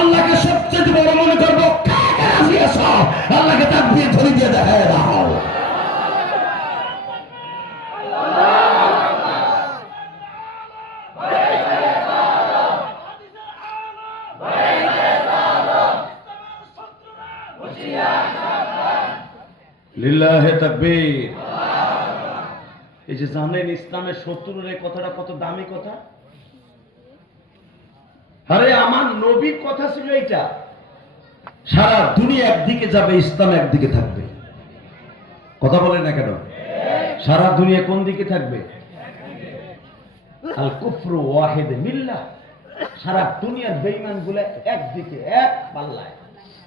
আল্লাহকে সবচেয়ে বড় মনে করব আল্লাহকে তাক দিয়ে ধরে দিয়ে দেখায় দাও। লিল্লাহে তাকবীর। এই যে জানেন ইসলামের শত্রুর এই কথাটা কত দামি কথা? আরে, আমার নবীর কথা ছিল এইটা। সারা দুনিয়া একদিকে যাবে, ইসলাম একদিকে থাকবে। কথা বলে না কেন? সারা দুনিয়া কোন দিকে থাকবে? আল কুফরু ওয়াহিদ মিল্লা। সারা দুনিয়ার বেঈমানগুলো একদিকে, এক পাল্লায়।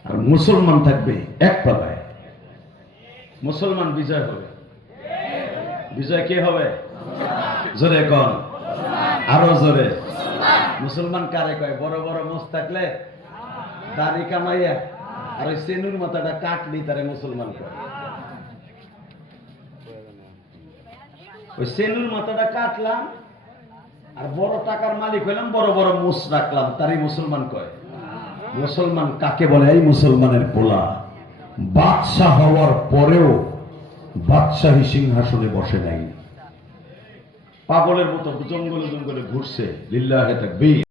আর মুসলমান থাকবে এক পাল্লায়। মুসলমান বিজয় হবে। বিজয় কে হবে? জোরে কন। আরও জোরে। মুসলমান কারে কয়? বড় বড় মোষ থাকলে দাড়ি কামাইয়া আর ওই সেনুর মাথাটা কাটলি তারে মুসলমান কয়। ওই সেনুর মাথাটা কাটলাম আর বড় টাকার মালিক হইলাম, বড় বড় মুস রাখলাম, তারই মুসলমান কয়। মুসলমান কাকে বলে? এই মুসলমানের পোলা। বাদশাহ হওয়ার পরেও বাদশাহী সিংহাসনে বসে নাই। পাগলের মতো জঙ্গলে জঙ্গলে ঘুরছে। লিল্লাহে তাকবীর।